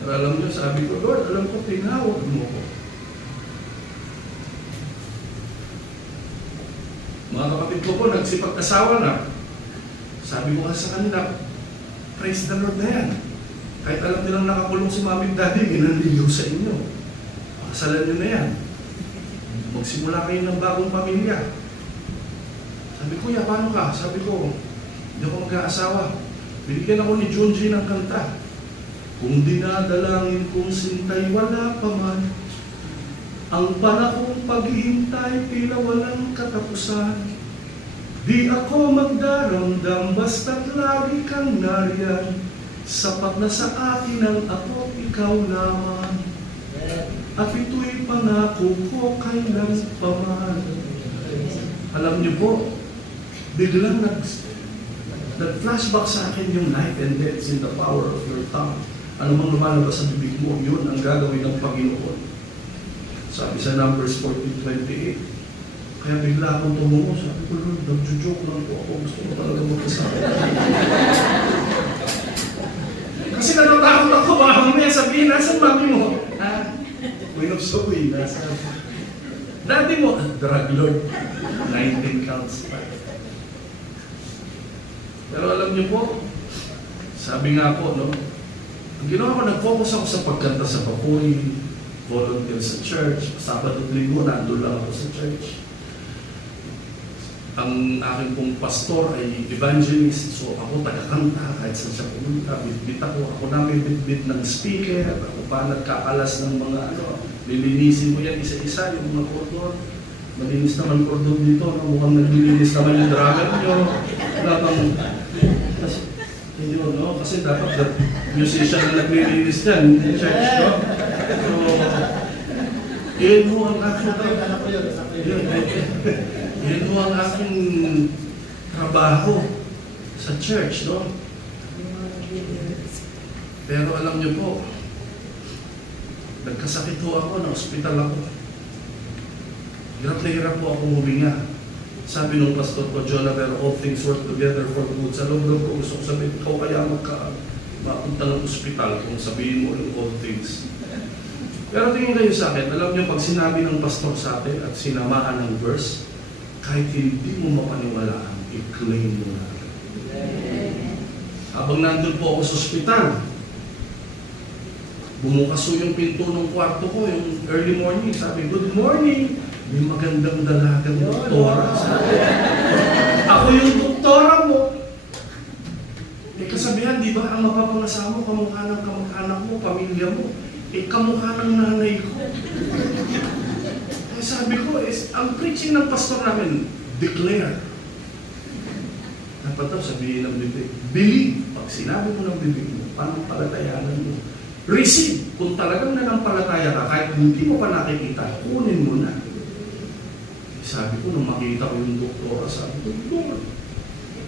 Pero alam nyo, sabi ko, Lord, alam ko, tinawag mo ko. Mga kapatid ko po, nagsipag-asawa na. Sabi ko nga sa kanila, praise the Lord na yan. Kahit alam nilang nakakulong si mami at daddy, ginanligaw sa inyo. Pakasalan nyo na yan. Magsimula kayo ng bagong pamilya. Sabi, kuya, paano ka? Sabi ko, hindi ako mag-aasawa. Binigyan ako ni Junji ng kanta. Kung dinadalangin kong sintay, wala pa man. Ang panahong paghihintay, tila walang katapusan. Di ako magdaramdam, basta't lagi kang nariyan. Sapat na sa akin ang ako, ikaw lamang. At ito'y pangako ko kailan pa man. Alam niyo po, biglang nag-flashback sa akin yung life and death in the power of your tongue. Ano mang lumalabas sa bibig mo, yun ang gagawin ng Panginoon. Sabi sa Numbers 14:28. Kaya bigla akong tumungo. Sabi ko, Lord, nag-joke lang po ako. Gusto ko talaga magkasabi. Kasi natatakot ako, baka mamaya sabihin, nasan mami mo? Queen of Soy, nasa. Dati mo, drug lord. 19 counts pa. Pero alam niyo po, sabi nga po, no, ang ginawa ko, nag-focus ako sa pagkanta sa papuri, volunteer sa church, Sabado at Linggo, nandun lang ako sa church. Ang aking pong pastor ay evangelist, so ako taga-kanta kahit saan siya pumunta. Bit-bit ako namin bit-bit ng speaker, ako pa nagkakalas ng mga lilinisin mo yan isa-isa, yung mga kordon. Malinis naman kordon dito, no? Mukhang naglilinis naman yung drummer nyo. Yun, no? Kasi dapat musician na naglilinis yan, church, no? So, yun mo ang aking trabaho sa church, no? Pero alam niyo po, nagkasakit ho ako, na-hospital ako. Hirap na hirap po ako huminga. Sabi nung pastor ko, Jonathan, all things work together for good. Sa loob ko, gusto ko sabihin, ikaw kaya mapunta ng ospital kung sabihin mo yung all things. Pero tingin kayo sa akin, alam niyo, pag sinabi ng pastor sa atin at sinamaan ng verse, kahit hindi mo mapaniwalaan, i-claim mo na. Habang nandun po ako sa ospital, bumukas yung pinto ng kwarto ko, yung early morning, sabi, good morning! May magandang dalagang doktora. Ako yung doktora mo. Eh kasabihan, di ba, ang mapapangasawa mo, kamukha ng kamag-anak mo, pamilya mo, eh kamukha ng nanay ko. Eh sabi ko, ang preaching ng pastor namin, declare. Dapat daw sabihin ng bibig, believe. Pag sinabi mo ng bibig mo, panampalatayanan mo. Receive. Kung talagang nanampalataya ka, kahit hindi mo pa nakikita, kunin mo na. Sabi ko, nung makita ko yung doktora, sabi ko, Lord,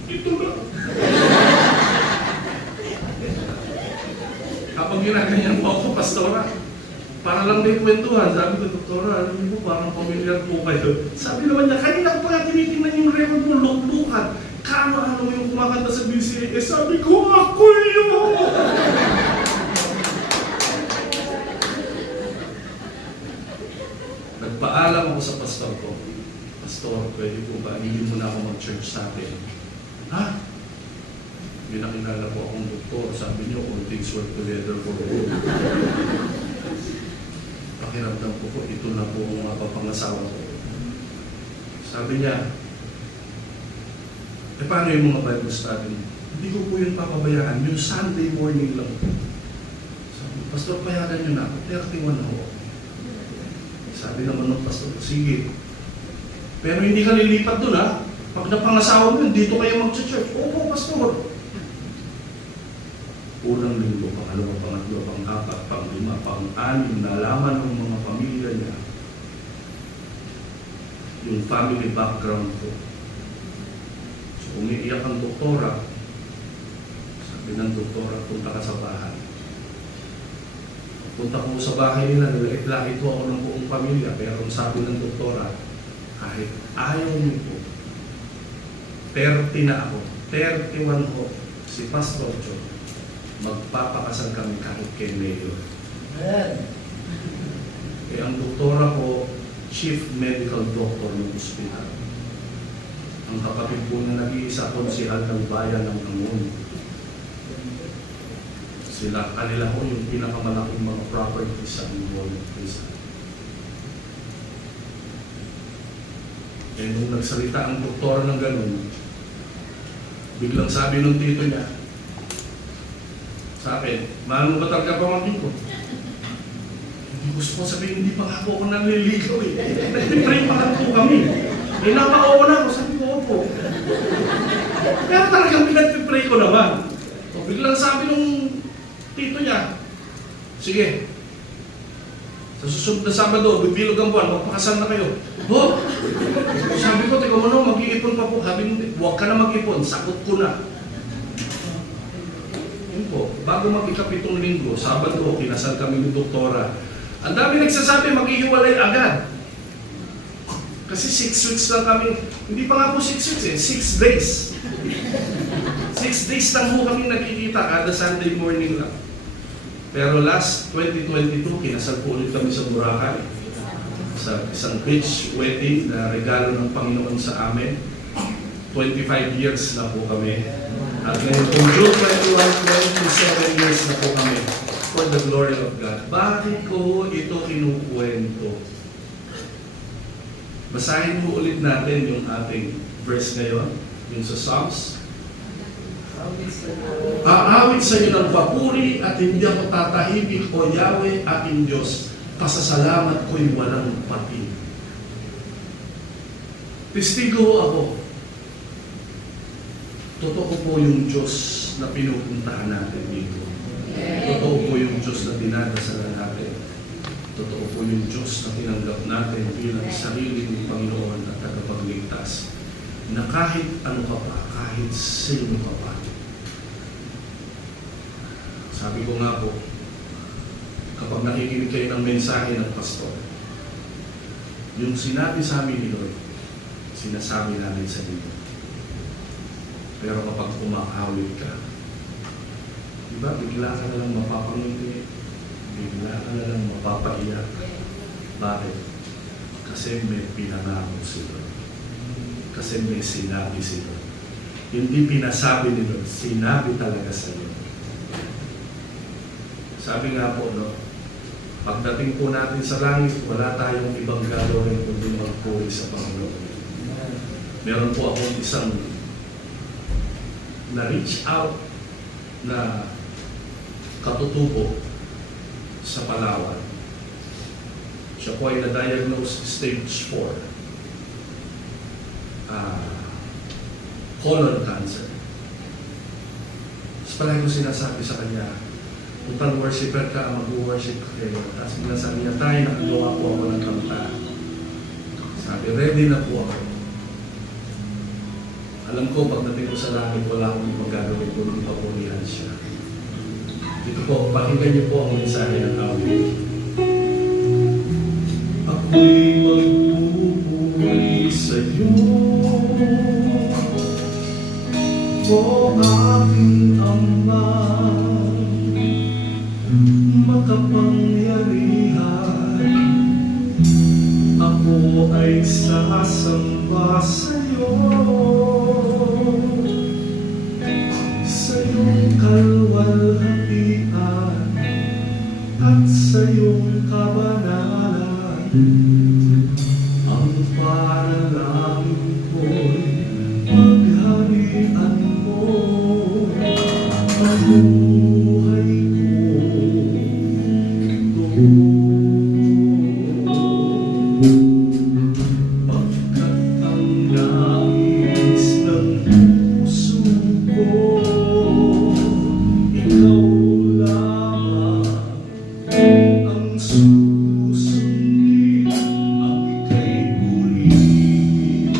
ito na. Kapag ginaganyan po ako, pastora, para lang may kwentuhan, sabi ko, doktora, alam niyo po, parang pamilyar po kayo. Sabi naman niya, kanina ko pa nga tinitingnan yung record mo, luklukan. Kano-ano yung kumakanta sa BCA? Eh, sabi ko, ako yun! Nagpaalam ako sa pastor ko. Pastor, pwede po ba, hindi mo na ako mag-church sa akin. Ha? Binakilala po akong doktor. Sabi niyo, all things work together for good. Pakiramdam ko po, ito na po ang mga papangasawa ko. Sabi niya, eh paano yung mga Bible study? Hindi ko po yun papabayaan. Yung Sunday morning lang. Sabi, pastor, payagan niyo na ako. 31 na ako. Sabi naman ng pastor, sige. Pero hindi ka lilipat doon, ha? Pag napangasawa mo yun, dito kayo mag-church. Oo, pastor. Unang linggo, pangalawa, pangatlo, pang-apat, pang-lima, pang-anim, nalaman ng mga pamilya niya yung family background ko. So, umiiyak ang doktora. Sabi ng doktora, punta ka sa bahay. Punta ko sa bahay nila, nilait-lait ko ako ng buong pamilya. Pero sabi ng doktora, kahit ayaw niyo po, 30 na ako, 31 ko, si Pastor Joe, magpapakasal kami kahit kay Mayor. Eh, ang doktora ko, Chief Medical Doctor ng ospital. Ang kapatid po na nag-iisa, konsihal ng bayan ng Angon. Kanila ko yung pinakamalaking mga properties sa Angon. Eh, nung nagsalita ang doktor ng ganun, biglang sabi nung tito niya sa akin, mahal mo ba talaga pamangkin ko? Hindi gusto ko sabihin, hindi pa nga po ako nanliligaw eh. Nag-pray pa lang po kami. Eh, napakawa na ako, sabi ko, opo. Pero talagang pinag-pray ko naman. So, biglang sabi nung tito niya, sige, sa susunod na Sabado, bibilog ang buwan, magpakasal na kayo. Ho! Sabi ko, teka mo no, mag-iipon pa po. Sabi mo, huwag ka na mag-ipon, sakot ko na. Yun po, bago mag-ikapitong linggo, Sabado, kinasal kami ni Doktora. Ang dami nagsasabi, maghihiwalay agad. Kasi 6 weeks lang kami, hindi pa nga po 6 weeks eh, 6 days. 6 days lang po kami nakikita kada Sunday morning lang. Pero last 2022, kinasal po ulit kami sa Boracay. Sa isang beach wedding na regalo ng Panginoon sa amin. 25 years na po kami. At ngayon, kung June 21, 27 years na po kami. For the glory of God. Bakit ko ito kinukwento? Basahin mo ulit natin yung ating verse ngayon, yung sa Psalms. Aawit sa iyo ng papuri at hindi ako tatahimik, o Yahweh aking Diyos. Pasasalamat ko'y walang pati. Testigo ako. Totoo po yung Diyos na pinupuntahan natin dito. Totoo po yung Diyos na dinadasalan natin. Totoo po yung Diyos na tinanggap natin bilang sarili ng Panginoon at tagapagligtas. Na kahit ano ka pa, kahit sino ka pa. Sabi ko nga po, kapag nakikinig kayo ng mensahe ng pastor, yung sinabi sa amin ni Lord, sinasabi namin sa inyo. Pero kapag umakawit ka, diba, bigla ka na lang mapapangiti, bigla ka na lang mapapaiyak. Bakit? Kasi may pinangako si Lord. Kasi may sinabi si Lord. Hindi pinasabi ni Lord, sinabi talaga sa iyo. Sabi nga po, no, pagdating po natin sa langit, wala tayong ibang gagawin kundi magpuri sa Panginoon. Meron po akong isang na-reach out na katutubo sa Palawan. Siya po ay na-diagnose stage 4. Colon cancer. Tapos palagi ko sinasabi sa kanya, total worshiper ka, mag-worship kayo. Tapos sinasabi niya, tayo, nakagawa po ako ng kanta. Sabi, ready na po ako. Alam ko, pagdating ko sa langit, wala akong magagawin kung ipapurihan siya. Dito po, pakinggan niyo po ang mensahe ng awit. Ako'y magpupuri sa'yo, o aking Ama, makapangyarihan. Ako ay sasamba sa'yo, sa iyong kalwalhatian at sa iyong kabanalan. Ang panalangin ko'y magharian mo ang buhay ko. Pagkat ang nais ng puso ko, ikaw lamang ang susundin, ang ika'y purihin.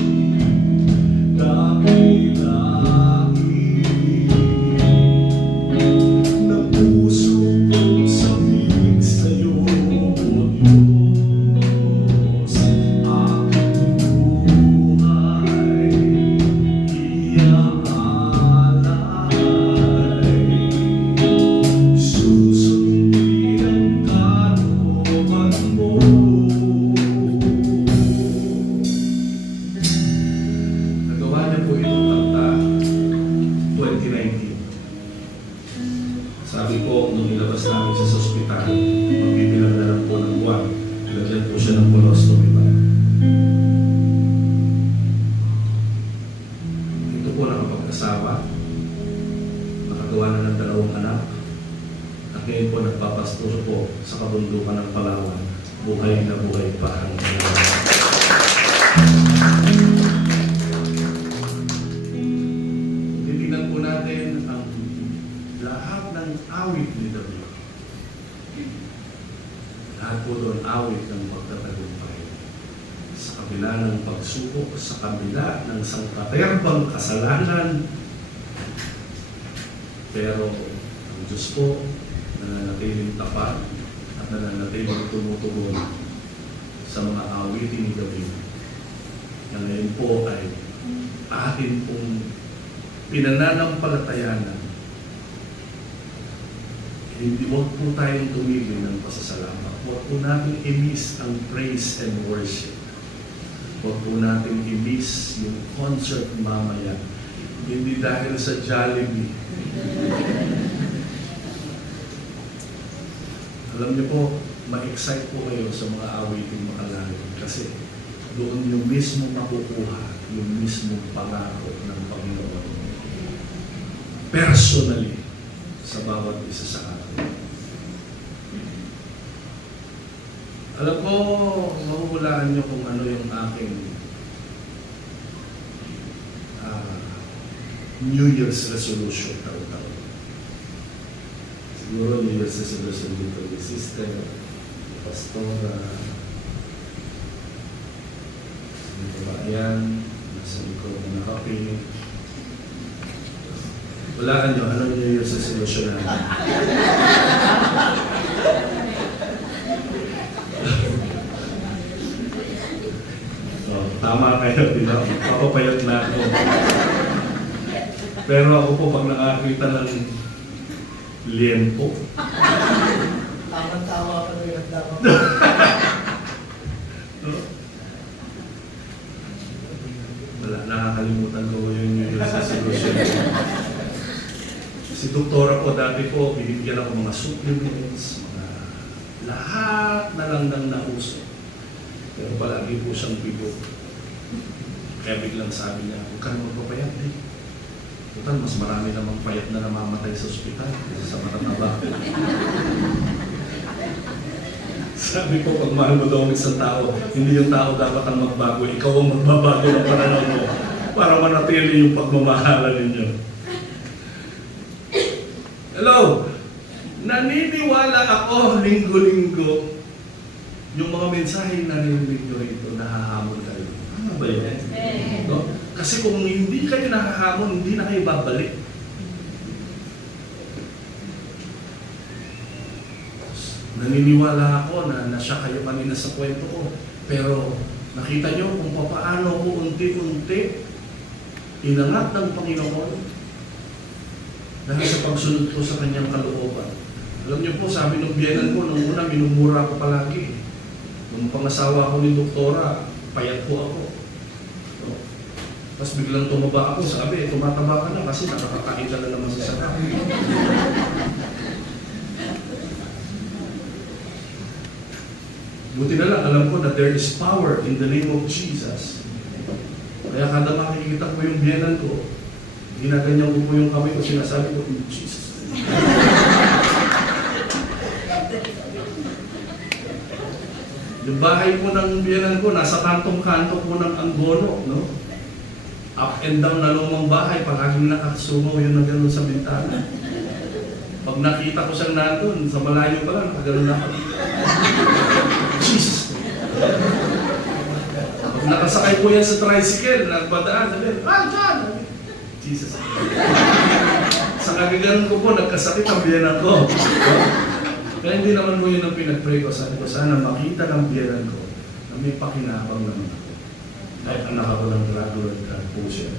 ngayon po nagpapastor po sa kabundukan ng Palawan. Buhay na buhay pa ang Panginoon. Titignan po natin ang lahat ng awit ni David. Lahat po doon awit ng pagtatagumpay. Sa kabila ng pagsubok, sa kabila ng sangkaterbang kasalanan, pero ang Diyos po nananatiling tapat at nananatiling tumutugon sa mga awitin ni David na ngayon po ay atin pong pinananampalatayanan. Hindi wag po tayong tumigil ng pasasalamat. Huwag po natin i-miss ang praise and worship. Huwag po natin i-miss yung concert mamaya. Hindi dahil sa Jollibee. Alam niyo po, ma-excite po kayo sa mga awiting makalayo kasi doon yung mismo makukuha, yung mismo pangako ng Panginoon. Personally, sa bawat isa sa atin. Alam ko, mahuhulaan niyo kung ano yung aking New Year's resolution taon-taon. Siguro New Year's resolution dito ni Sister, Pastora, dito ba yan, nasa likod na nakapiling. Walaan nyo, ano New Year's resolution na? Tama kayo, di ba? Papapayat na ako. Pero ako po, pag nakakita ng liempo, Tama-tama ka na yung handa ko. wala, nakakalimutan ko yung New Year's resolution. Si Doktora po, dati po, binibigyan ako mga supplements, mga lahat na lang ng nauso. Pero palagi po siyang bigo. Kaya biglang sabi niya, huwag ka na magpapayat eh. Total, mas marami namang payat na namamatay sa ospital kaysa sa matataba. Sabi ko, pag mahal mo daw ang isang tao, hindi yung tao dapat ang magbago. Ikaw ang magbabago ng pananaw mo para manatili yung pagmamahalan ninyo. Hello! Naniniwala ako linggo-linggo yung mga mensahe na narinig nyo rito, nahahamon kayo. Ano ba yun? No? Kasi kung hindi kayo nahahamon, hindi na kayo babalik. Naniniwala ako na nasya kayo kanina sa kwento ko. Pero nakita nyo kung paano ko unti-unti inangat ng Panginoon dahil sa pagsunod ko sa kanyang kalooban. Alam niyo po, sabi ng biyenan ko, nung una, minumura ko palagi. Nung pangasawa ko ni Doktora, payat po ako. No? Tapos biglang tumaba ako, sabi, tumataba ka na kasi nakakakain ka na naman sa sarap. Buti na lang, alam ko na there is power in the name of Jesus. Kaya kada makikita ko yung biyenan ko, ginaganyan ko po yung kamay ko, sinasabi ko, Jesus. Yung bahay po ng biyenan ko, nasa kantong-kanto po ng Angono, no? Up and down na lumang bahay, palaging nakasumaw yun na gano'n sa bintana. Pag nakita ko siyang nandun, sa malayo pa lang, nakagano'n na ako. Jesus! Pag nakasakay po yan sa tricycle, nagpadaan, sabi, John! Jesus. Sa kagaganon ko po, nagkasakit ang biyenan ko. Kaya hindi naman mo yun ang pinag-pray ko. Sabi ko, sana makita ng biyenan ko na may pakinabang naman ako. Dahil anak ako ng graduate pusher.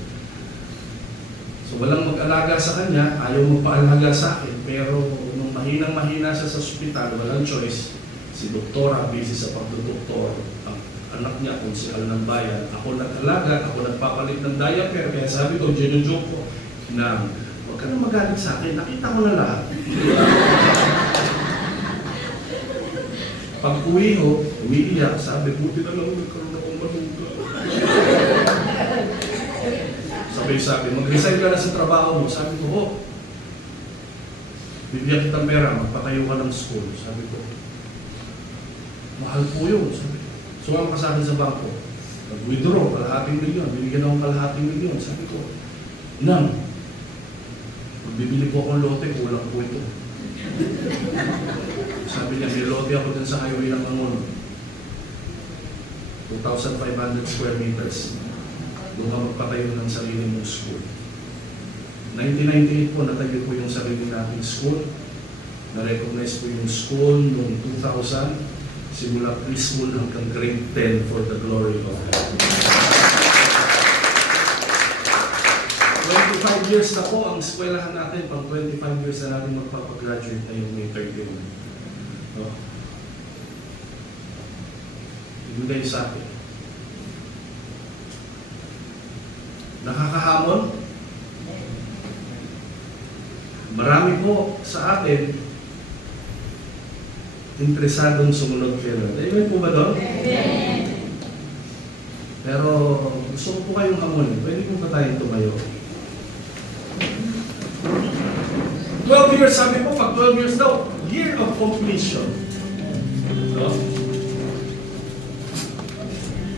So walang mag-alaga sa kanya, ayaw magpa-alaga sa akin. Pero nung mahinang-mahina siya sa ospital, walang choice. Si Doktora, busy sa pagdodoktor. Ang anak niya, konsyal ng bayan. Ako nag-alaga, ako nagpapalit ng diaper. Kaya sabi ko, joke ko, na huwag ka na magalit sa akin, nakita mo na lahat. Pag uwi ko, umiiyak, sabi, buti na lang nagkaroon akong maluga. Sabi, mag-resign ka na sa trabaho mo. Sabi ko, bibigyan kitang pera, magpatayo ka ng school. Sabi ko, mahal po yun. Sabi ko, sumama ka sa akin sa bangko. Nag-withdraw, kalahating milyon. Bibigyan akong kalahating milyon. Sabi ko, Nang, magbibili po akong lote, kulang po ito. Sabi niya, may lote ako dun sa highway ng Angono. 2,500 square meters. Doon ka magpatayo ng sarili mong school. 1998 po, natayo po yung sarili nating school. Na-recognize po yung school noong 2000, simula preschool hanggang grade 10 for the glory of God. 25 years na po ang eskwelahan natin. Pang 25 years na natin magpapagraduate na yung May 31. No? Ibigay sa akin. Nakakahamon? Marami po sa atin interesadong sumunod kay Lord. Amen po ba doon? Pero gusto ko po kayong hamunin. Pwede po ba tayong tumayo? 12 years, sabi po, pag 12 years daw, year of completion. No?